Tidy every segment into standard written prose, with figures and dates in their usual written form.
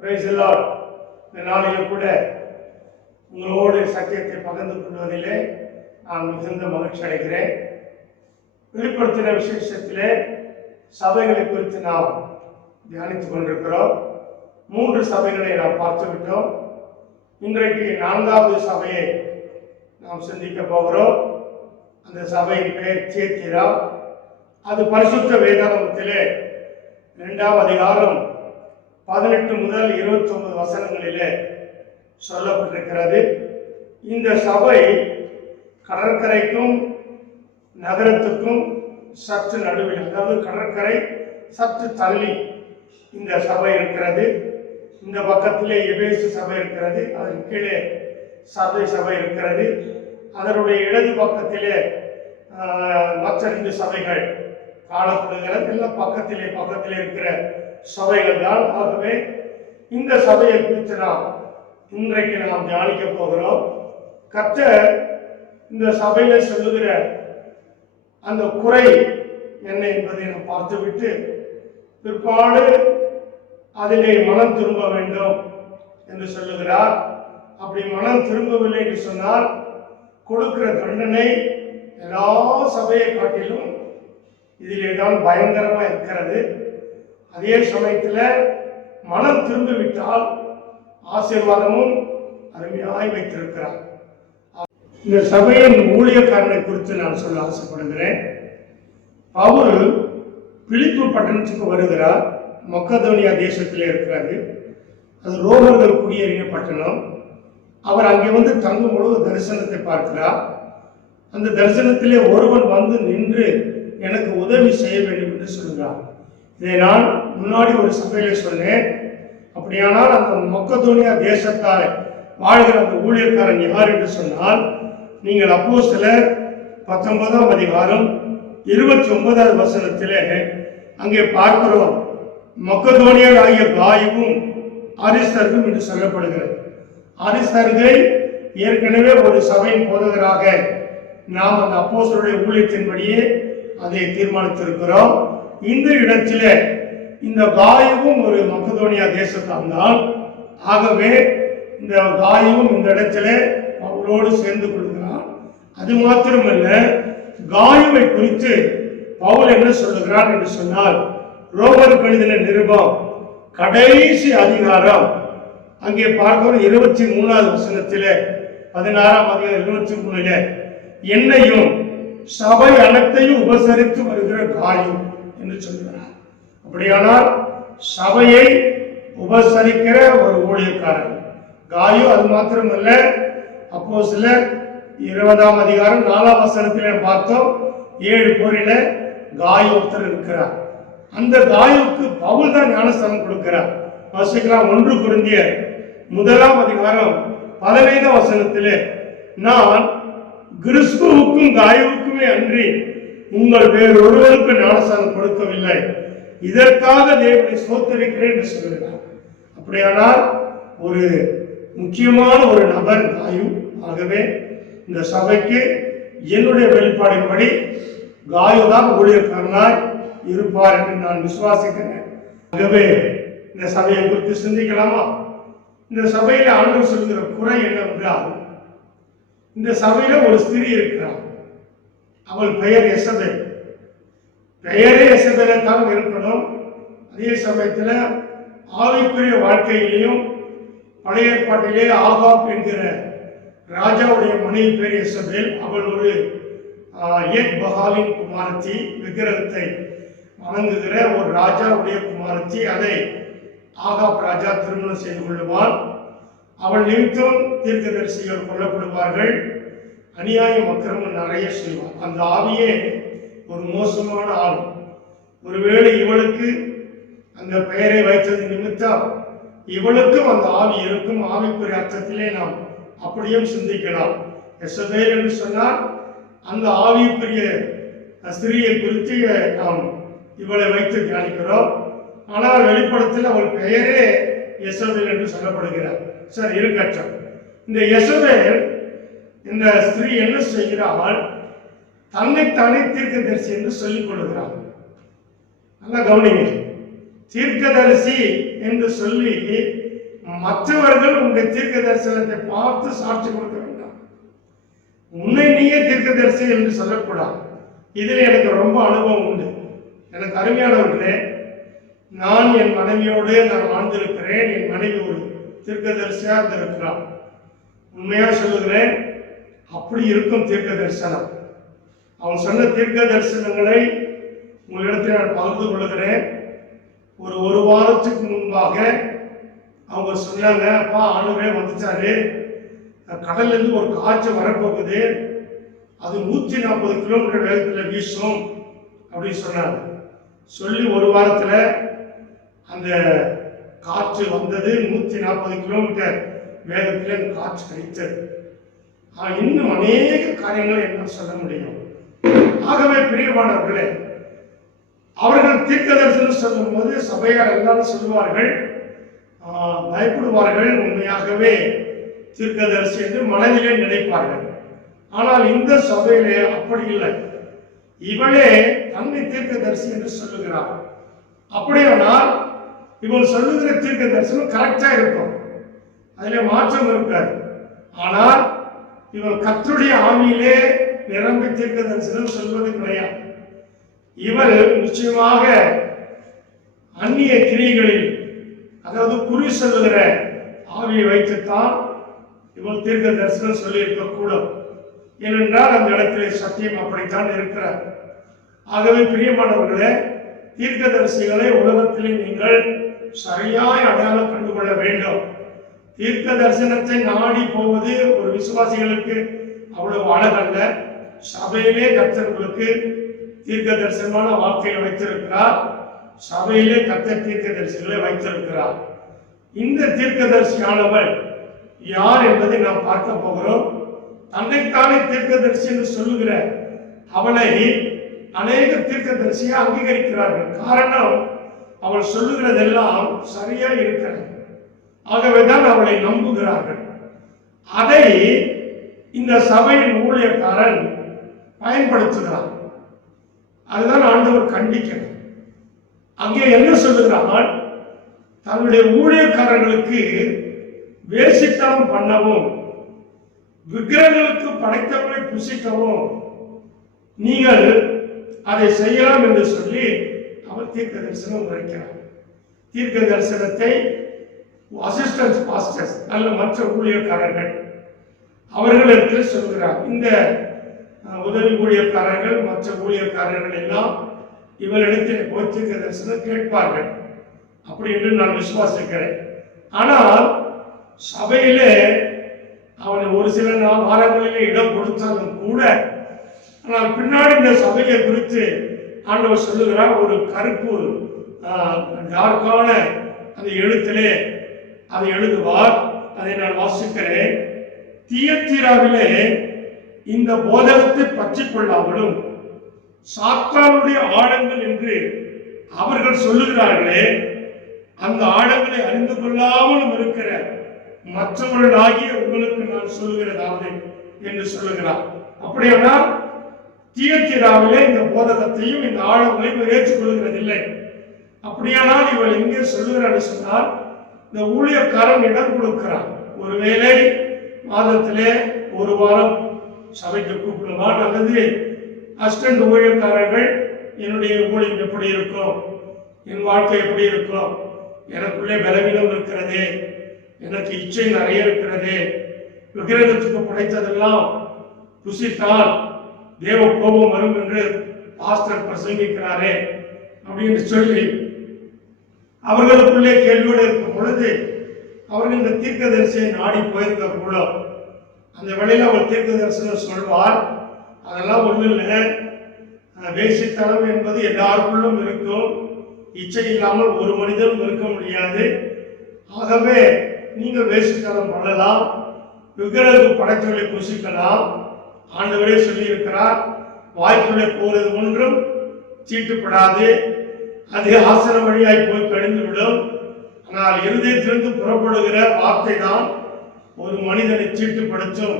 Praise the Lord. இந்த நாளிலும் கூட உங்களோடு சத்தியத்தை பகிர்ந்து கொள்வதிலே நான் மிகுந்த மகிழ்ச்சி அடைகிறேன். வெளிப்படுத்தின விசேஷத்திலே சபைகளை குறித்து நாம் தியானித்துக் கொண்டிருக்கிறோம். 3 சபைகளை நாம் பார்த்து விட்டோம். இன்றைக்கு 4வது சபையை நாம் சிந்திக்க போகிறோம். அந்த சபையின் பெயர் தியத்திரா. அது பரிசுத்த வேதாகமத்திலே 2ஆம் அதிகாரம் 18 முதல் 29 வசனங்களிலே சொல்லப்பட்டிருக்கிறது. இந்த சபை கடற்கரைக்கும் நகரத்துக்கும் சற்று நடுவில், அதாவது கடற்கரை சற்று தள்ளி இந்த சபை இருக்கிறது. இந்த பக்கத்திலே எபேசு சபை இருக்கிறது, அதன் கீழே சபை இருக்கிறது. அதனுடைய இடது பக்கத்திலே மற்ற 2 சபைகள் காணப்படுகிறது. எல்லாம் பக்கத்திலே இருக்கிற சபைகள் தான். ஆகவே இந்த சபையை குறித்து நாம் இன்றைக்கு நாம் தியானிக்க போகிறோம். கர்த்தர் இந்த சபையில சொல்லுகிற அந்த குறை என்ன என்பதை நாம் பார்த்துவிட்டு பிற்பாடு அதிலே மனம் திரும்ப வேண்டும் என்று சொல்லுகிறார். அப்படி மனம் திரும்பவில்லை என்று சொன்னால் கொடுக்கிற தண்டனை எல்லா சபையை காட்டிலும் இதிலே தான் பயங்கரமா இருக்கிறது. அதே சமயத்தில் மனம் திரும்பிவிட்டால் ஆசீர்வாதமும் அருமையாய் வைத்திருக்கிறார். இந்த சபையின் ஊழியக்காரனை குறித்து நான் சொல்ல ஆசைப்படுகிறேன். பவுல் பிலிப்பு பட்டணத்துக்கு வருகிறார். மக்கதோனியா தேசத்திலே இருக்கிறது. அது ரோமர்கள் குடியேறிய பட்டணம். அவர் அங்கே வந்து தங்கும் பொழுது தரிசனத்தை பார்க்கிறார். அந்த தரிசனத்திலே ஒருவன் வந்து நின்று எனக்கு உதவி செய்ய வேண்டும் என்று சொல்கிறார். இதை நான் முன்னாடி ஒரு சபையில சொன்னேன். அப்படியானால் அந்த மக்கதோனியா தேசத்தால் வாழ்கிற அந்த ஊழியக்காரன் யார் என்று சொன்னால், நீங்கள் அப்போஸ்தலர் 19ஆம் அதிகாரம் 29வது வசனத்திலே அங்கே பார்க்கிறோம். மக்கதோனியர் ஆகிய காயுவும் அரிஸ்தர்க்கும் என்று சொல்லப்படுகிறது. அரிஸ்தர்கை ஏற்கனவே ஒரு சபையின் போதகராக நாம் அந்த அப்போஸ்தலருடைய ஊழியத்தின்படியே அதை தீர்மானித்திருக்கிறோம். இந்த இடத்திலே இந்த காயுவும் ஒரு மக்கதோனியா தேசத்தான் தான். ஆகவே இந்த காயுவும் இந்த இடத்திலே பவுலோடு சேர்ந்து கொள்கிறார். அது மாத்திரமல்ல, காயுவை குறித்து பவுல் என்ன சொல்லுகிறார் என்று சொன்னால், ரோமருக்கு எழுதின நிருபம் கடைசி அதிகாரம் அங்கே பார்க்கிறோம் 23வது வசனத்திலே 16ஆம் அதிகாரம் 23லே என்னையும் சபை அனைத்தையும் உபசரித்து வருகிற காயு என்று சொல்கிறார். அப்படியானால் சபையை உபசரிக்கிற ஒரு ஊழியக்காரன் காயு. அது மாத்திரமல்ல, அப்போஸ்தலர் 20ஆம் அதிகாரம் 4ஆம் வசனத்திலே பார்த்தோம், 7 பேரில காயு ஒருத்தர் இருக்கிறார். அந்த காயுக்கு பவுல் தான் ஞானஸ்தானம் கொடுக்கிறார். வாசிக்கலாம் 1 கொரிந்தியர் 1ஆம் அதிகாரம் 15ஆம் வசனத்திலே நான் கிறிஸ்துவுக்கும் காயுவுக்குமே அன்றி உங்கள் வேறொருவருக்கு ஞானஸ்தானம் கொடுக்கவில்லை, இதற்காக தேவனை ஸ்தோத்திரிக்கிறேன் என்று சொல்கிறார். அப்படியானால் ஒரு முக்கியமான ஒரு நபர் காயு. ஆகவே இந்த சபைக்கு என்னுடைய வெளிப்பாடின்படி காயுதான் ஊழியக்காரனாய் இருப்பார் என்று நான் விசுவாசிக்கிறேன். ஆகவே இந்த சபையை குறித்து சிந்திக்கலாமா? இந்த சபையில ஆண்டவர் சொல்கிற குறை என்னவென்றால், இந்த சபையில ஒரு ஸ்திரீ இருக்கிறார். அவள் பெயர் எசபேல். பெயரே எசபேலாக இருக்கணும். அதே சமயத்தில் ஆவிக்குரிய வாழ்க்கையிலையும் பழைய ஏற்பாட்டிலே ஆகாப் என்கிற ராஜாவுடைய மனைவி பேர் எசபேல். அவள் ஒரு பகாலின் குமாரத்தி, விக்கிரகத்தை வணங்குகிற ஒரு ராஜாவுடைய குமாரத்தி. அதை ஆகாப் ராஜா திருமணம் செய்து கொள்ளுவான். அவள் நிமித்தம் தீர்க்கதரிசிகள் கொல்லப்படுவார்கள். அநியாயம் அக்கிரமம் நிறைய செய்வார். அந்த ஆவியே ஒரு மோசமான ஆள். ஒருவேளை இவளுக்கு அந்த பெயரை வைத்தது நிமித்தம் இவளுக்கும் அந்த ஆவி இருக்கும். ஆவிக்குரிய அர்த்தத்திலே நாம் அப்படியும் சிந்திக்கலாம். எசபேல் என்று சொன்னால் அந்த ஆவிக்குரிய ஸ்திரீயை குறித்து நாம் இவளை வைத்து தியானிக்கிறோம். ஆனால் வெளிப்படத்தில் அவள் பெயரே எசபேல் என்று சொல்லப்படுகிறார். சரி, இருக்கட்டும். இந்த எசபேல் இந்த ஸ்திரீ என்ன செய்கிறாள்? தன்னைத்தானே தீர்க்கதரிசி என்று சொல்லிக் கொள்கிறாள். நல்லா கவனிங்க. தீர்க்கதரிசி என்று சொல்லி மற்றவர்கள் உங்களுடைய தீர்க்க தரிசனத்தை பார்த்து சாட்சி கொடுக்க வேண்டாம். உன்னை நீயே தீர்க்க தரிசி என்று சொல்லக்கூடாது. இதில் எனக்கு ரொம்ப அனுபவம் உண்டு. எனக்கு அருமையானவர்களே, நான் என் மனைவியோடு நான் வாழ்ந்திருக்கிறேன். என் மனைவி ஒரு தீர்க்கதரிசியா இருந்திருக்கிறான். உண்மையா சொல்லுகிறேன், அப்படி இருக்கும் தீர்க்க தரிசனம். அவன் சொன்ன தீர்க்க தரிசனங்களை உங்களிடத்தில் நான் பகிர்ந்து கொள்கிறேன். ஒரு வாரத்துக்கு முன்பாக அவங்க சொன்னாங்க, அப்பா ஆண்டவரே வந்துச்சாரு, கடல்ல இருந்து ஒரு காற்று வரப்போகுது, அது 140 கிலோமீட்டர் வேகத்தில் வீசும் அப்படின்னு சொன்னாங்க. சொல்லி ஒரு வாரத்தில் அந்த காற்று வந்தது. 140 கிலோமீட்டர் வேகத்தில் அந்த காற்று கிடைத்தது. இன்னும் அநேக காரியங்களை என்ன சொல்ல முடியும். ஆகவே பிரியமானவர்களே, அவர்கள் தீர்க்க தரிசனம் சொல்லும் போது சபையார் எல்லாரும் சொல்லுவார்கள், பயப்படுவார்கள். உண்மையாகவே தீர்க்கதரிசி என்று மனதிலே நினைப்பார்கள். ஆனால் இந்த சபையிலே அப்படி இல்லை. இவளே தன்னை தீர்க்கதரிசி என்று சொல்லுகிறார். அப்படியானால் இவள் சொல்லுகிற தீர்க்க தரிசனம் கரெக்டா இருக்கும், அதிலே மாற்றம் இருக்காது. ஆனால் இவள் கர்த்தருடைய ஆவியிலே நிரம்பி தீர்க்க தரிசனம் சொல்வது கிடையாது. இவள் நிச்சயமாக அந்நிய கிரியைகளில், அதாவது குறி சொல்லுகிற ஆவியை வைத்துத்தான் இவள் தீர்க்க தரிசனம் சொல்லி இருக்கக்கூடும். ஏனென்றால் அந்த இடத்திலே சத்தியம் அப்படித்தான் இருக்கிறார். ஆகவே பிரியமானவர்களே, தீர்க்கதரிசிகளை உலகத்திலே நீங்கள் சரியாய் அடையாளம் கண்டுகொள்ள வேண்டும். தீர்க்க தரிசனத்தை நாடி போவது ஒரு விசுவாசிகளுக்கு அவ்வளவு அழகல்ல. சபையிலே கர்த்தர்களுக்கு தீர்க்க தரிசனமான வார்த்தையை வைத்திருக்கிறார். சபையிலே கர்த்தர் தீர்க்க தரிசிகளை வைத்திருக்கிறார். இந்த தீர்க்கதரிசியானவள் யார் என்பதை நாம் பார்க்க போகிறோம். தன்னைத்தானே தீர்க்கதரிசி என்று சொல்லுகிற அவளை அநேக தீர்க்கதரிசியை அங்கீகரிக்கிறார்கள். காரணம், அவள் சொல்லுகிறதெல்லாம் சரியா இருக்கிறது. ஆகவேதான் அவளை நம்புகிறார்கள். அதை இந்த சபையின் ஊழியக்காரன் பயன்படுத்துகிறான். அதுதான் ஆண்டவர் கண்டிக்கிறார். அங்கே என்ன சொல்லுகிறான், தன்னுடைய ஊழியக்காரர்களுக்கு வேசித்தனம் பண்ணவும் விக்கிரகங்களுக்கு படைத்தவர்களை புசிக்கவும் நீங்கள் அதை செய்யலாம் என்று சொல்லி அவர் தீர்க்க தரிசனம் உரைக்கிறார். தீர்க்க தரிசனத்தை அசிஸ்டன்ட் பாஸ்டர்ஸ் அல்ல மற்ற ஊழியக்காரர்கள் அவர்களுக்கு சொல்கிறார். இந்த உதவி ஊழியக்காரர்கள் மற்ற ஊழியக்காரர்கள் எல்லாம் இவரிடத்தில் போய் தீர்க்க தரிசனம் கேட்பார்கள். அப்படி என்று நான் விசுவாசிக்கிறேன். ஆனால் சபையிலே அவனை ஒரு சில வாரங்களிலே இடம் கொடுத்தாலும் கூட, ஆனால் பின்னாடி இந்த சபையை குறித்து ஆண்டவர் சொல்லுகிறார். ஒரு கருப்பு டார்க்கான அந்த எழுத்திலே அதை எழுதுவார். அதை நான் வாசிக்கிறேன். தியத்தீராவிலே இந்த போதகத்தை பற்றி கொள்ளாமலும் சாத்தானுடைய ஆழங்கள் என்று அவர்கள் சொல்லுகிறார்களே, அந்த ஆழங்களை அறிந்து கொள்ளாமலும் இருக்கிற மற்றவர்களாகிய உங்களுக்கு நான் சொல்லுகிறதாவது என்று சொல்லுகிறார். அப்படியானால் தியத்தீராவிலே இந்த போதகத்தையும் இந்த ஆழங்களையும் ஏற்றுக்கொள்கிறதில்லை. அப்படியானால் இவள் எங்கே சொல்லுகிறார் சொன்னால், இந்த ஊழியக்காரன் இடம் கொடுக்கிறான். ஒருவேளை மாதத்திலே ஒரு வாரம் சபைக்கு கூப்பிடுவான், அல்லது அசிஸ்டன்ட் ஊழியக்காரர்கள் என்னுடைய ஊழியம் எப்படி இருக்கும், என் வாழ்க்கை எப்படி இருக்கும், எனக்குள்ளே பலவீனம் இருக்கிறது, எனக்கு இச்சை நிறைய இருக்கிறது, விக்கிரகத்துக்கு படைத்ததெல்லாம் புசித்தால் தேவ கோபம் வரும் என்று பாஸ்டர் பிரசங்கிக்கிறாரே அப்படின்னு சொல்லி அவர்களுக்குள்ளே கேள்வியோடு இருக்கும் பொழுது அவர்கள் இந்த தீர்க்க தரிசனை நாடி போயிருக்க கூட அந்த வேளையில் அவர் தீர்க்க தரிசனம் சொல்வார். அதெல்லாம் ஒன்றும் இல்லை, வேசித்தனம் என்பது எல்லாருக்குள்ளும் இருக்கும், இச்சை இல்லாமல் ஒரு மனிதனும் இருக்க முடியாது. ஆகவே நீங்கள் வேசித்தனம் பண்ணலாம், விக்கிரக படைத்தவர்களை புசிக்கலாம். ஆண்டவரே சொல்லி இருக்கிறார், வாய்க்குள்ளே போறது ஒன்றும் தீட்டுப்படாது, அது ஆசன வழியாய் போய் கழிந்துவிடும். ஆனால் இருதயத்திலிருந்து புறப்படுகிற வார்த்தை தான் ஒரு மனிதனை தீட்டுப்படுத்தும்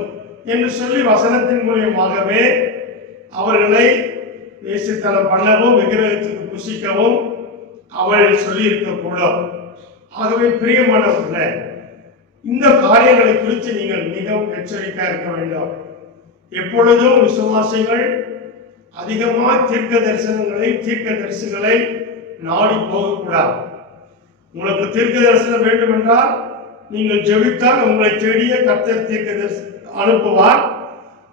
என்று சொல்லி வசனத்தின் மூலியமாகவே அவர்களை வேசித்தனம் பண்ணவும் விக்கிரகத்துக்கு புசிக்கவும் அவள் சொல்லி இருக்கக்கூடும். ஆகவே பிரியமானவர்களே, இந்த காரியங்களை குறித்து நீங்கள் மிகவும் எச்சரிக்கையாக இருக்க வேண்டும். எப்பொழுதும் விசுவாசிகள் அதிகமாக தீர்க்கதரிசிகளை நாடி போகக்கூடாது. உங்களுக்கு தீர்க்க தரிசனம் வேண்டும் என்றால் நீங்கள் ஜெபித்தால் உங்களை தேடிய கர்த்தர் தீர்க்கதரிசி அனுப்புவார்.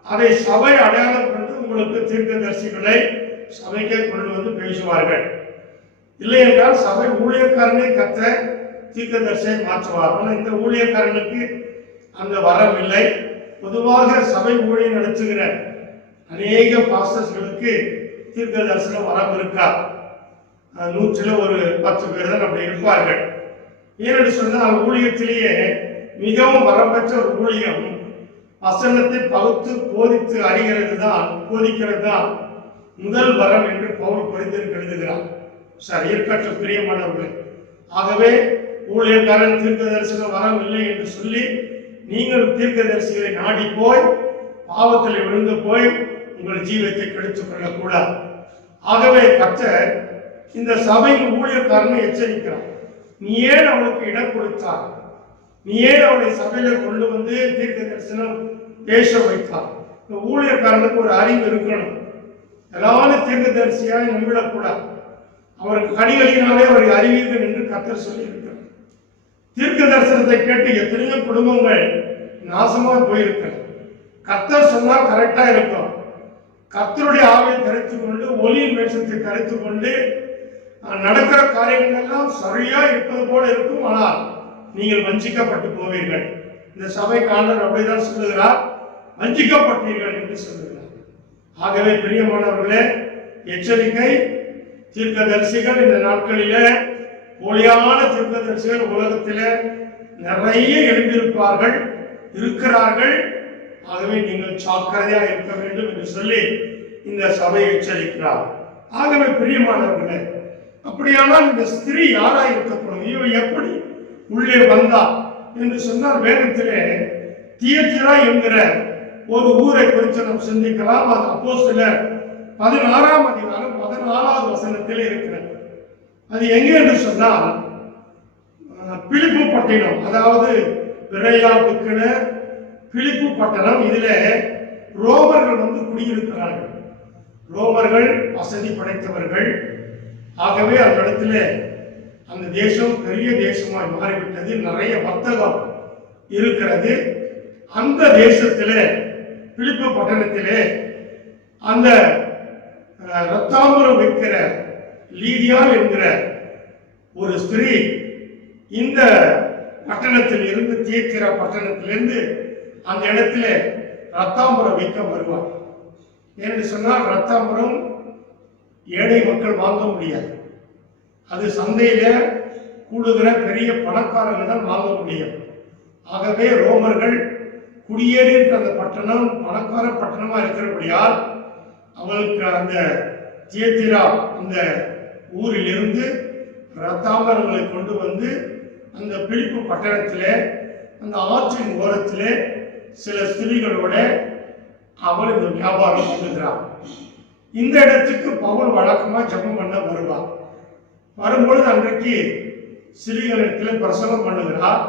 அதை சபை அடையாளம் கொண்டு உங்களுக்கு தீர்க்கதரிசிகளை சபைக்கே கொண்டு வந்து பேசுவார்கள். இல்லை என்றால் சபை ஊழியக்காரனை கர்த்தர் தீர்க்கதரிசியை மாற்றுவார். ஆனால் இந்த ஊழியக்காரனுக்கு அந்த வரம் இல்லை. பொதுவாக சபை ஊழியம் நடத்துகிற அநேக பாஸ்டர்ஸ்களுக்கு தீர்க்க தரிசனம் வரம் இருக்கா? 100ல் ஒரு 10 பேர் தான் அப்படி இருப்பார்கள். ஏனென்று சொன்னால் ஊழியத்திலேயே மிகவும் வரம்பற்ற ஒரு ஊழியம் வசனத்தை பகுத்து போதித்து போதிக்கிறது தான் முதல் வரம் என்று பவுல் கொரிந்தியருக்கு எழுதுகிறார். சரி, இருக்கட்டும் பிரியமானவர்களே. ஆகவே ஊழியக்காரன் தீர்க்க தரிசனம் வரம் இல்லை என்று சொல்லி நீங்கள் தீர்க்கதரிசிகளை நாடி போய் பாவத்தில் விழுந்து போய் உங்கள் ஜீவத்தை கெடுத்துக் கொள்ளக்கூடாது. ஆகவே கர்த்தர் இந்த சபையின் ஊழியக்காரனை எச்சரிக்கிறார். நீ ஏன் அவனுக்கு இடம் கொடுத்தார்? நீ ஏன் அவனை சபையில கொண்டு வந்து தீர்க்க தரிசனம் பேச வைத்தார்? இந்த ஊழியக்காரனுக்கு ஒரு அறிவு இருக்கணும். எல்லாரும் தீர்க்க தரிசியாய் நம்பிடக்கூடாது. அவருக்கு கனிகளினாலே அவரை அறிவீர்கள் என்று கர்த்தர் சொல்லி இருக்கிறார். தீர்க்க தரிசனத்தை கேட்டு எத்தனையோ குடும்பங்கள் நாசமா போயிருக்கிறது. கர்த்தர் சொன்னா கரெக்டா இருக்கும். கர்த்தருடைய ஆவியை கரைத்துக் கொண்டு ஒளியின் வேஷத்தை கரைத்துக் கொண்டு நடக்கிற காரியங்கள் எல்லாம் சரியா இருப்பது போல இருக்கும். ஆனால் நீங்கள் வஞ்சிக்கப்பட்டு போவீர்கள். இந்த சபை காண்டர் அப்படிதான் சொல்லுகிறார், வஞ்சிக்கப்பட்டீர்கள் என்று சொல்லுகிறார். ஆகவே பிரியமானவர்களே, எச்சரிக்கை. தீர்க்கதரிசிகள் இந்த நாட்களிலே போலியான தீர்க்கதரிசிகள் உலகத்திலே நிறைய எழுந்திருப்பார்கள், இருக்கிறார்கள். ஆகவே நீங்கள் ஜாக்கிரதையாக இருக்க வேண்டும் என்று சொல்லி இந்த சபை எச்சரிக்கிறார். ஆகவே பிரியமானவர்களே, அப்படியானால் இந்த ஸ்திரீ யாரா இருக்கப்படும்? இவ எப்படி உள்ளே வந்தார் என்று சொன்னால் வேதத்திலே தியத்திரா என்கிற ஒரு ஊரை குறித்து நாம் சிந்திக்கலாம். அது அப்போஸ்தலர் 16ஆம் அதிகாரம் 14வது வசனத்தில் இருக்கிறது. அது எங்கே என்று சொன்னால் பிலிப்பு பட்டினம், அதாவது விரையாவுக்கு பிலிப்பு பட்டணம். இதில் ரோமர்கள் வந்து குடியிருக்கிறார்கள். ரோமர்கள் வசதி படைத்தவர்கள். ஆகவே அந்த இடத்துல அந்த தேசம் பெரிய தேசமாய் மாறிவிட்டது. நிறைய வர்த்தகம் இருக்கிறது. அந்த தேசத்திலே பிலிப்பு பட்டணத்திலே அந்த ரத்தாம்பரம் விற்கிற லீதியா என்கிற ஒரு ஸ்திரீ இந்த பட்டணத்தில் இருந்து, தியத்திரா பட்டணத்திலிருந்து அந்த இடத்துல ரத்தாம்பரம் விற்க வருவார். என்று சொன்னால் ரத்தாம்பரம் ஏழை மக்கள் வாங்க முடியாது. அது சந்தையில கூடுகிற பெரிய பணக்காரர்கள் தான் வாங்க முடியும். ஆகவே ரோமர்கள் குடியேறி அந்த பட்டணம் பணக்கார பட்டணமா இருக்கிறபடியால் அவளுக்கு அந்த தியத்திரா அந்த ஊரில் இருந்து ரத்தாம்பரங்களை கொண்டு வந்து அந்த பிலிப்பு பட்டணத்திலே அந்த ஆற்றின் ஓரத்திலே சில ஸ்திரீகளோட அவள் இந்த வியாபாரம் பண்ணுகிறார். இந்த இடத்துக்கு பவுல் வழக்கமா ஜெபம் பண்ண வருவார். வரும்பொழுது அன்றைக்கு ஸ்திரீகளிடத்தில் பிரசங்கம் பண்ணுகிறார்.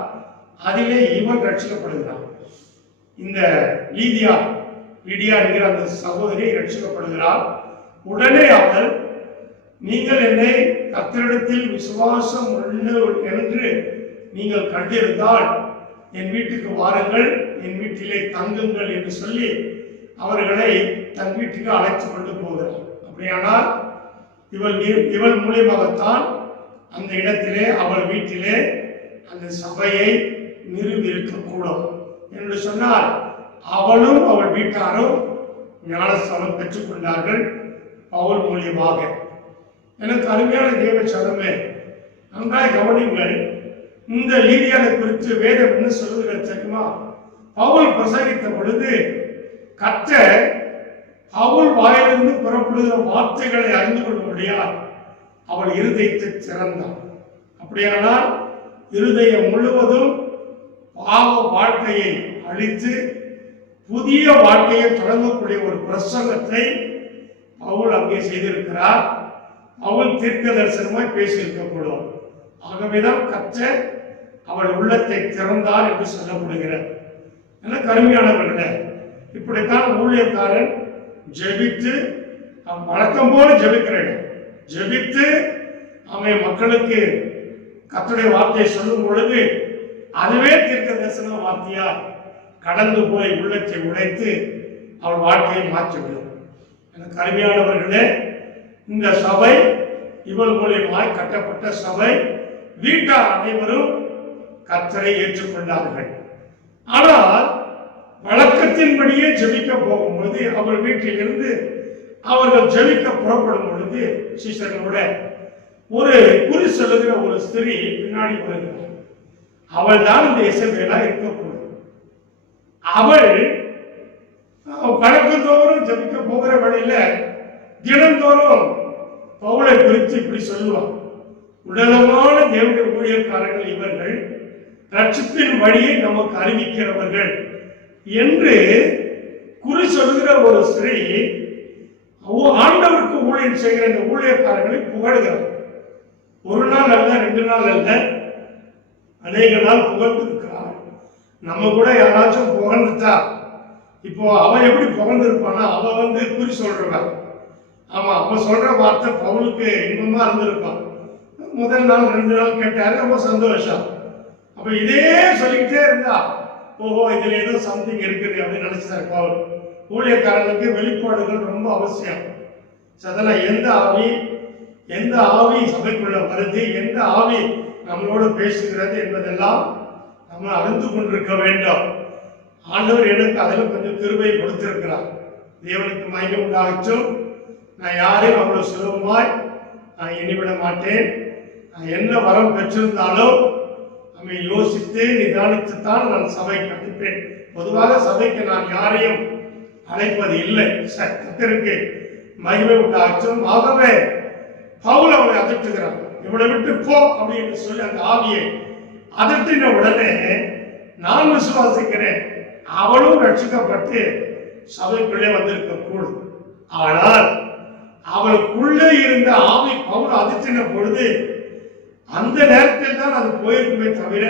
அதிலே இவன் ரட்சிக்கப்படுகிறான். இந்த லீதியா என்கிற அந்த சகோதரி ரட்சிக்கப்படுகிறார். உடனே அவள், நீங்கள் என்னை கர்த்தரிடத்தில் விசுவாசம் என்று நீங்கள் கண்டிருந்தால் என் வீட்டுக்கு வாருங்கள், என் வீட்டிலே தங்குங்கள் என்று சொல்லி அவர்களை தன் வீட்டுக்கு அழைத்து கொண்டு போகிறார். அப்படியானால் இவள் மூலியமாகத்தான் அந்த இடத்திலே அவள் வீட்டிலே அந்த சபையை நிறுவி இருக்கக்கூடும் என்று சொன்னால் அவளும் அவள் வீட்டாரும் ஞானஸ்தானம் பெற்றுக் கொண்டார்கள் பவுல் மூலியமாக. எனக்கு அருமையான தேவ சதமே, நன்றாய் கவனிங்கள். இந்த லீதியாவை குறித்து வேதம் என்ன சொல்லுகிறது தெரியுமா? பவுல் பிரசங்கித்த பொழுது கர்த்தர் பவுல் வாயிலிருந்து புறப்படுகிற வார்த்தைகளை அறிந்து கொள்ளும்படியால் அவள் இருதயத்தை திறந்தாள். அப்படியானால் இருதயம் முழுவதும் பாவ வாழ்க்கையை அழித்து புதிய வாழ்க்கையை தொடங்கக்கூடிய ஒரு பிரசங்கத்தை பவுல் அங்கே செய்திருக்கிறார். பவுல் தீர்க்க தரிசனமாய் பேசியிருக்கப்படும். ஆகவேதான் கர்த்தர் அவள் உள்ளத்தை திறந்தாள் என்று சொல்லப்படுகிறார். என கருமையானவர்களே, இப்படித்தான் ஊழியக்காரன் ஜெபித்து அவன் வழக்கம் போல ஜெபிக்கிறேன், ஜெபித்து அவன் மக்களுக்கு கர்த்தருடைய வார்த்தையை சொல்லும் பொழுது அதுவே தீர்க்க தரிசன வார்த்தையா கடந்து போய் உள்ளத்தை உடைத்து அவள் வாழ்க்கையை மாற்றிவிடும். எனக்கு அருமையானவர்களே, இந்த சபை இவள் மூலியமாய் கட்டப்பட்ட சபை. வீட்டார் அனைவரும் கர்த்தரை ஏற்றுக்கொண்டார்கள். ஆனால் வழக்கத்தின்படியே ஜெபிக்க போகும்போது அவள் வீட்டிலிருந்து அவர்கள் ஜெபிக்க புறப்படும் பொழுது சீசர்களோட ஒரு குறி சொல்லுகிற ஒரு ஸ்திரீ பின்னாடி வருகிறார். அவள் தான் இந்த இசபேலா இருக்கக்கூடும். அவள் வழக்கத்தோறும் ஜெபிக்க போகிற வழியில தினந்தோறும் பவுலை குறித்து இப்படி சொல்லுவார், உடலமான தேவனுடைய ஊழியக்காரர்கள் இவர்கள், ரட்சிப்பின் வழியை நமக்கு அறிவிக்கிறவர்கள் என்று குறி சொல்கிற ஒரு ஸ்திரீ ஆண்டவருக்கு ஊழியம் செய்கிற இந்த ஊழியக்காரர்களை புகழ்கிறார். ஒரு நாள் அல்ல, 2 நாள் அல்ல, அநேக நாள் புகழ்ந்து இருக்கிறார். நம்ம கூட யாராச்சும் புகழ்ந்துட்டா, இப்போ அவன் எப்படி புகழ்ந்து இருப்பானா, அவன் குறி சொல்றான். ஆமா, அவன் சொல்ற வார்த்தை பவுலுக்கு இன்பமா இருந்திருப்பான். முதல் நாள் 2 நாள் கேட்டாரு, ரொம்ப சந்தோஷம். அப்ப இதே சொல்லிக்கிட்டே இருந்தா, ஓஹோ இதுல ஏதோ சம்திங் இருக்குது அப்படின்னு நினைச்சாரு பவுல். ஊழியக்காரனுக்கு வெளிப்பாடுகள் ரொம்ப அவசியம். அதனால எந்த ஆவி சபைக்குள்ள வருது, எந்த ஆவி நம்மளோடு பேசுகிறது என்பதெல்லாம் நம்ம அறிந்து கொண்டிருக்க வேண்டும். ஆண்டவர் எனக்கு அதில் கொஞ்சம் கிருபை கொடுத்திருக்கிறார். தேவனுக்கு மகிமை உண்டாகட்டும். நான் யாரையும் அவ்வளவு சுலபமாய் நான் எண்ணிவிட மாட்டேன். நான் என்ன வரம் பெற்றிருந்தாலும் நம்மை யோசித்து நிதானித்துத்தான் நான் சபைக்கு அனுப்பேன். பொதுவாக சபைக்கு நான் யாரையும் அழைப்பது இல்லை. கர்த்தருக்கு மகிமை உண்டாகட்டும். ஆகவே பவுல் அவளை அதட்டுகிறான், இவளை விட்டு போ அப்படின்னு சொல்லி அந்த ஆவியை அதட்டின உடனே நான் விசுவாசிக்கிறேன் அவளும் ரட்சிக்கப்பட்டு சபைக்குள்ளே வந்திருக்க கூடும். ஆனால் அவளுக்குள்ளே இருந்த ஆவி பவுல் அதட்டின பொழுது அந்த நேரத்தில் தான் அது போயிருக்குமே தவிர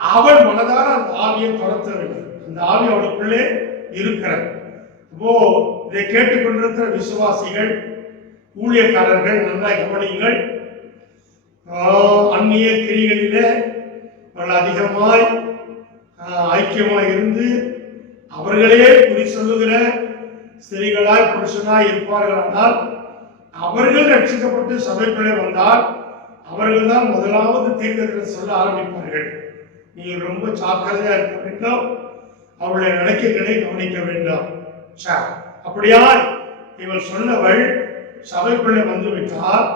அவள் மனதார அந்த ஆவியை துரத்தவில்லை. அந்த ஆவி அவளுக்குள்ளே இருக்கிறது. இப்போ இதை கேட்டுக்கொண்டிருக்கிற விசுவாசிகள், ஊழியக்காரர்கள் நல்லா கவனியுங்கள். அந்நிய கிரிகளிலே அதிகமாய் ஐக்கியமாய் இருந்து அவர்களே குறி சொல்லுகிற ஸ்திரீகளாய் புருஷனாய் இருப்பார்களானால் அவர்கள் ரட்சிக்கப்பட்டு சபைக்குள்ளே வந்தால் அவர்கள் தான் முதலாவது தீர்க்கதரிசனம் சொல்ல ஆரம்பிப்பார்கள். நீங்கள் ரொம்ப ஜாக்கிரதையா இருக்க வேண்டும், அவளுடைய நடக்கைகளை கவனிக்க வேண்டும். அப்படியா இவள் சொன்னவள் சபைக்குள்ளே வந்துவிட்டால்,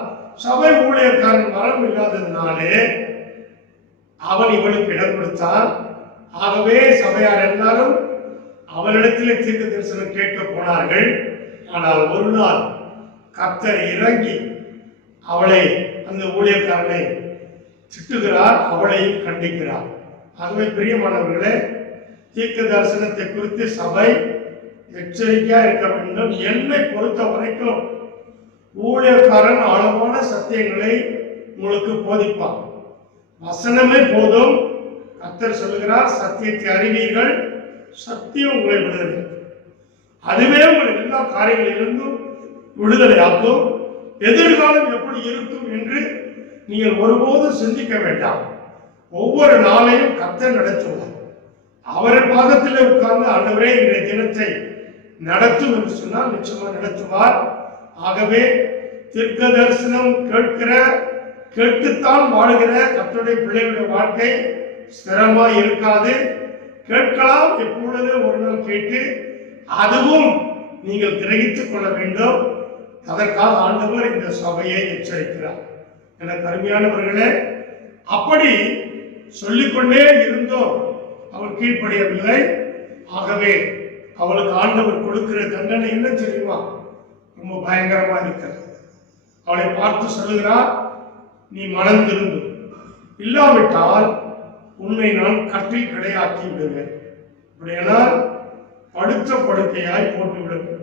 சபை ஊழியக்காரன் மரம் இல்லாததுனாலே அவன் இவளுக்கு இடம் கொடுத்தான். ஆகவே சபையார் எல்லாரும் அவளிடத்திலே தீர்க்க தரிசனம் கேட்க போனார்கள். ஆனால் ஒரு நாள் கர்த்தர் இறங்கி அவளை, அந்த ஊழியக்காரனை திட்டுகிறார், அவளையும் கண்டிக்கிறார். ஆகவே பிரியமானவர்களே, தீர்க்க தரிசனத்தை குறித்து சபை எச்சரிக்கையா இருக்க வேண்டும். என்னை பொறுத்த வரைக்கும் ஊழியக்காரன் ஆழமான சத்தியங்களை உங்களுக்கு போதிப்பான். வசனமே போதும். கர்த்தர் சொல்லுகிறார், சத்தியத்தை அறிவீர்கள், சத்தியம் உங்களை விடுதலை, அதுவே உங்களை எல்லா காரியங்களிலிருந்தும் விடுதலையாக்கும். எதிர்காலம் எப்படி இருக்கும் என்று நீங்கள் ஒருபோதும் சிந்திக்க வேண்டாம். ஒவ்வொரு நாளையும் கர்த்தர் நடத்துவார். அவரின் பாதத்தில் உட்கார்ந்து ஆண்டவரே இன்றைய தினத்தை நடத்தும் என்று சொன்னால் நிச்சயமா நடத்துவார். ஆகவே தீர்க்க தரிசனம் கேட்குத்தான் வாழுகிற கர்த்தருடைய பிள்ளைகளுடைய வாழ்க்கை ஸ்திரமா இருக்காது. கேட்கலாம், எப்பொழுது ஒரு நாள் கேட்டு அதுவும் நீங்கள் கிரகித்துக் கொள்ள வேண்டும். அதற்காக ஆண்டவர் இந்த சபையை எச்சரிக்கிறார். எனக்கு அருமையானவர்களே, அப்படி சொல்லிக்கொண்டே இருந்தோம், அவள் கீழ்ப்படியவில்லை. ஆகவே அவளுக்கு ஆண்டவர் கொடுக்கிற தண்டனை என்ன தெரியுமா? ரொம்ப பயங்கரமா இருக்கிறது. அவளை பார்த்து சொல்லுகிறார், நீ மனம் திரும்பு, இல்லாவிட்டால் உன்னை நான் கட்டில் கிடையாக்கி விடுவேன். அப்படியானால் படுத்த படுக்கையாய் போட்டு விடுவேன்.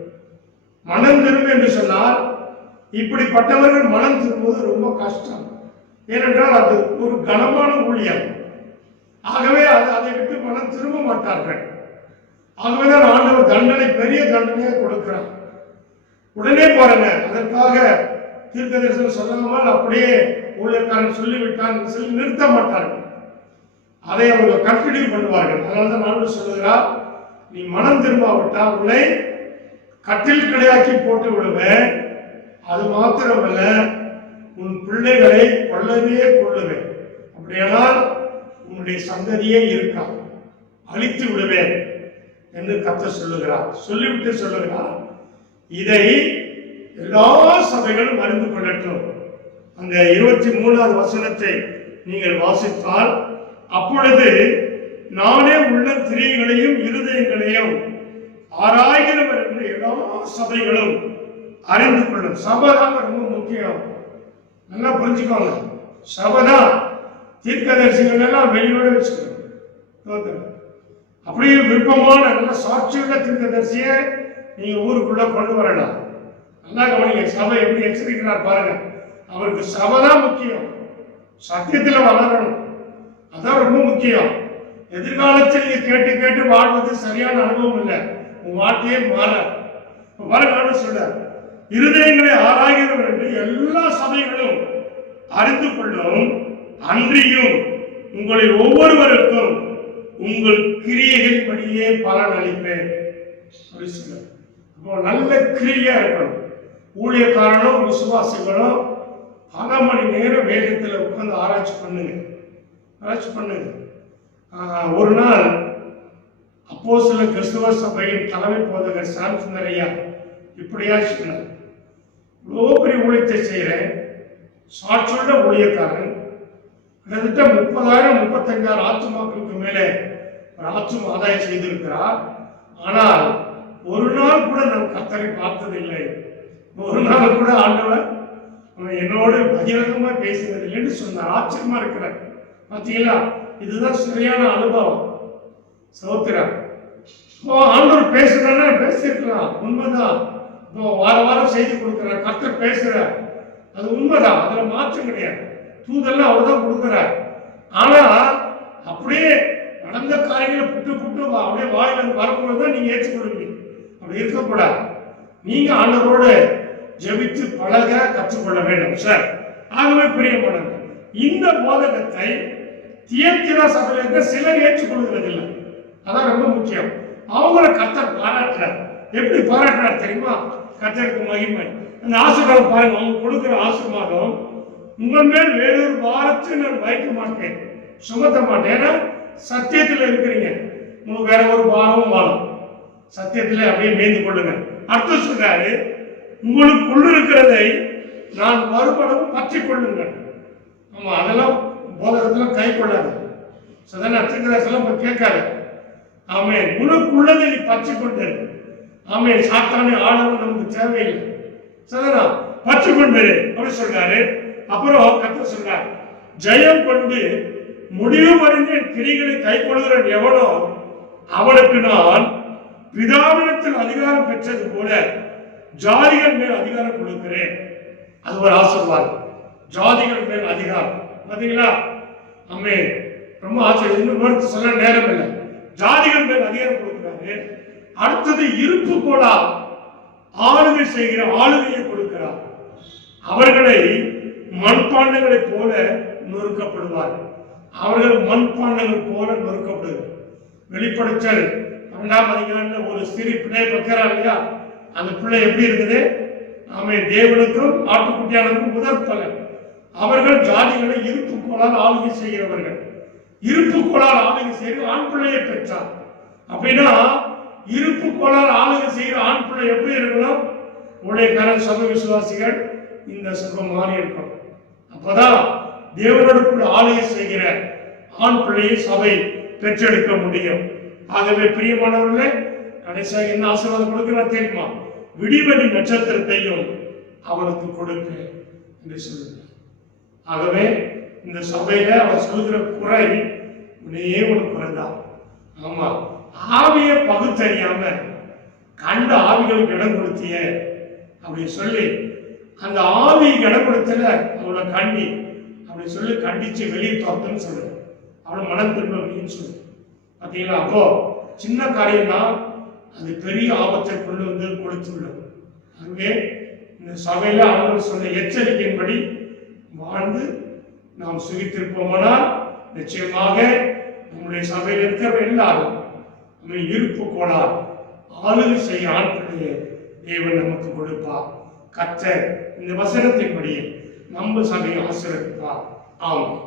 மனம் திரும்பு என்று சொன்னால், இப்படிப்பட்டவர்கள் மனம் திரும்புவது ரொம்ப கஷ்டம். ஏனென்றால் அது ஒரு கனமான ஊழியம். ஆகவே அதை விட்டு மனம் திரும்ப மாட்டார்கள். ஆகவேதான் ஆண்டவர் தண்டனை, பெரிய தண்டனையை கொடுக்கிறார். உடனே பாருங்க, அதற்காக தீர்க்க தரிசனம் சொல்லாமல் அப்படியே ஊழியக்காரன் சொல்லிவிட்டான் சொல்லி நிறுத்த மாட்டார்கள். அதை அவர்கள் கண்டினியூ பண்ணுவார்கள். அதனால்தான் ஆண்டவர் சொல்லுகிறார், நீ மனம் திரும்பாவிட்டால் உன்னை கட்டில் கிடையாக்கி போட்டு விடுவேன். அது மாத்திரமல்ல, உன் பிள்ளைகளை கொல்லவே கொள்ளுவேன். அப்படியானால் உன்னுடைய சந்ததியே இருக்கா, அழித்து விடுவேன் என்று கர்த்தர் சொல்லுகிறார். சொல்லிவிட்டு சொல்லுகிறார், இதை எல்லா சபைகளும் அறிந்து கொள்ளட்டும். அந்த 23வது வசனத்தை நீங்கள் வாசித்தால், அப்பொழுது நானே உள்ள கிரியைகளையும் இருதயங்களையும் ஆராய்கிறவர் என்று எல்லா சபைகளும் அறிந்து கொள்ளும். சபைதான் ரொம்ப முக்கியம். நல்லா புரிஞ்சுக்கோங்க. சபைதான். தீர்க்கதரிசிகள் எல்லாம் வெளியோட வச்சுக்கணும். அப்படியே விருப்பமான நல்ல சாட்சியுள்ள தீர்க்கதரிசியை நீங்க ஊருக்குள்ள கொண்டு வரலாம். நல்லா கவனிங்க, சபை எப்படி எச்சரிக்கிறார் பாருங்க. அவருக்கு சபைதான் முக்கியம். சத்தியத்தில் வளரணும், அதான் ரொம்ப முக்கியம். எதிர்காலத்தில் நீங்க கேட்டு கேட்டு வாழ்வது சரியான அனுபவம் இல்லை. உன் வாழ்க்கையே மாற பாருங்க. சொல்ல இருதயங்களை ஆராய்கிறவர் என்று எல்லா சபைகளும் அறிந்து கொள்ளும். அன்றியும் உங்களில் ஒவ்வொருவருக்கும் உங்கள் கிரியைகள் படியே பலன் அளிப்பேன். நல்ல கிரியா இருக்கணும். ஊழியக்காரனும் விசுவாசிகளும் பல மணி நேரம் வேகத்தில் உட்கார்ந்து ஆராய்ச்சி பண்ணுங்க. ஒரு நாள் அப்போஸ்தலர் கிறிஸ்தவ சபையின் தலைமை போதகர் சாம்சன் ஐயா இப்படியா சொன்னார், இவ்வளோ பெரிய ஊழியத்தை செய்கிறேன், சாட்சியுள்ள ஊழியக்காரன், கிட்டத்தட்ட 30,000-35,000 ஆத்துமாக்களுக்கு மேலே ஒரு ஆத்தும ஆதாயம் செய்திருக்கிறார். ஆனால் ஒரு நாள் கூட நான் கர்த்தரை பார்த்ததில்லை, ஒரு நாள் கூட ஆண்டவர் என்னோடு பகிரங்கமா பேசுவதில்லைன்னு சொன்னார். ஆச்சரியமா இருக்கிறார். பார்த்தீங்களா, இதுதான் சரியான அனுபவம். சோத்திரம். ஆண்டவர் பேசுறா பேசிருக்கலாம், உண்மைதான். இப்போ வாரம் செய்தி கொடுக்கிறார், கர்த்தர் பேசுறார், அது உண்மைதான், அதுல மாற்றம் கிடையாது. தூதெல்லாம் அவர் தான் கொடுக்கிறார். ஆனா அப்படியே நடந்த காரியங்களை புட்டு அப்படியே வாயில வரக்கூடாது, நீங்க ஏற்றுக்கொள்வீங்க. அப்படி இருக்கக்கூடாது. நீங்க ஆண்டவரோடு ஜெபித்து பழக கற்றுக்கொள்ள வேண்டும் சார். ஆகவே பிரியமானது, இந்த போதகத்தை தியத்திரா சபையில இருக்க சிலர் ஏற்றுக்கொள்கிறதில்லை. அதான் ரொம்ப முக்கியம். அவங்கள கர்த்தர் பாராட்டுறார். எப்படி பாராட்டுறார் தெரியுமா? கர்த்தருக்கு மகிமை. அந்த ஆசீர்வாதம் பாருங்க, அவங்க கொடுக்கிற ஆசீர்வாதம், உங்கள் மேல் வேறொரு பாரத்தை நான் வைக்க மாட்டேன், சுமத்த மாட்டேன். ஏன்னா சத்தியத்தில் இருக்கிறீங்க, உங்களுக்கு வேற ஒரு பாரமும் வாழும். சத்தியத்தில் அப்படியே மேய்ந்து கொள்ளுங்க. அர்த்தம் சொல்றாரு, உங்களுக்குள்ள இருக்கிறதை நான் மறுபடம் பற்றி கொள்ளுங்கள். ஆமா, அதெல்லாம் போதகத்துல கை கொள்ளாது. சதன அர்த்தம் கேட்காது. ஆமே, உனக்குள்ளதை நீ பற்றி கொண்டு. ஆமே, சாத்தானே ஆளவும் நமக்கு தேவையில்லை. சதனா பற்றி கொண்டு அப்படி சொல்றாரு. அப்புறம் கர்த்தர் சொல்றார், ஜெயம் கொண்டு முடிவு அறிந்து கிரிகளை கை கொள்கிற எவனோ அவனுக்கு நான் பிதாவினத்தில் அதிகாரம் பெற்றது போல ஜாதிகள் மேல் அதிகாரம் கொடுக்கிறேன். அது ஒரு ஆசீர்வாதம். ஜாதிகள் மேல் அதிகாரம். பாத்தீங்களா? அம்மே, ரொம்ப ஆச்சரியம். இன்னும் சொல்ல நேரம் இல்லை. ஜாதிகள் மேல் அதிகாரம் கொடுக்கிறாரு. அடுத்தது இருப்பு கோலா ஆளுகை செய்கிற ஆளுகையை கொடுக்கிறார். அவர்களை மண்பாண்டங்களை போல நொறுக்கப்படுவார். அவர்கள் மண்பாண்டங்கள் போல நொறுக்கப்படுவார். வெளிப்படுத்தல் 2ஆம் அதிகாரத்தில் ஒரு சிறு பிள்ளை வைக்கிறார் இல்லையா? அந்த பிள்ளை எப்படி இருக்குது? அவன் தேவனுக்கும் ஆட்டுக்குட்டியானதுக்கும் முதற் பலன். அவர்கள் ஜாதிகளை இருப்பு கோலால் ஆளுகை செய்கிறவர்கள். இருப்பு கோலால் ஆளுகை செய்கிற ஆண் பிள்ளையை பெற்றார். அப்படின்னா இருப்பு கோலால் ஆளுகை செய்கிற ஆண் பிள்ளை எப்படி இருக்கணும்? ஊழியக்காரன் சபை விசுவாசிகள் இந்த சபை மாறி இருக்கும். அப்பதான் தேவனோடு கூட ஆளுகை செய்கிற ஆண் பிள்ளையை சபை பெற்றெடுக்க முடியும். ஆகவே பிரியமானவர்களே, கடைசியாக என்ன ஆசீர்வாதம் கொடுக்கிறார் தெரியுமா? விடிவெளி நட்சத்திரத்தையும் அவனுக்கு கொடுப்பேன் என்று சொல்லுகிறார். ஆகவே இந்த சபையில அவர் சொல்கிற குறை ஒரே ஒரு குறைதான். ஆமா, ஆவியை பகுத்தறியாம கண்ட ஆவிகளுக்கு இடம் கொடுத்திய அப்படின்னு சொல்லி, அந்த ஆவி இடம் கொடுத்தல அவளை கண்டி அப்படி சொல்லி கண்டிச்சு வெளியே தோத்தன்னு சொல்லுங்க. அவன் மனம் திரும்பவில்லைன்னு சொல்லு. பார்த்தீங்களா? அப்போ சின்ன காரியம் தான் அது பெரிய ஆபத்தை கொண்டு வந்து கொடுத்துள்ளது. அங்கே இந்த சபையில ஆண்டவர் சொன்ன எச்சரிக்கையின்படி வாழ்ந்து நாம் சுகித்திருப்போமானால் நிச்சயமாக நம்முடைய சபையில் இருக்கிற எல்லாரும் நம்ம இருப்பு கோளார் ஆளுகை செய்ய ஆட்களை தேவன் நமக்கு கொடுப்பார். கர்த்தர் இந்த வசனத்தின்படியே நம்ம சபையை ஆசீர்வதிப்பார். ஆமாம்.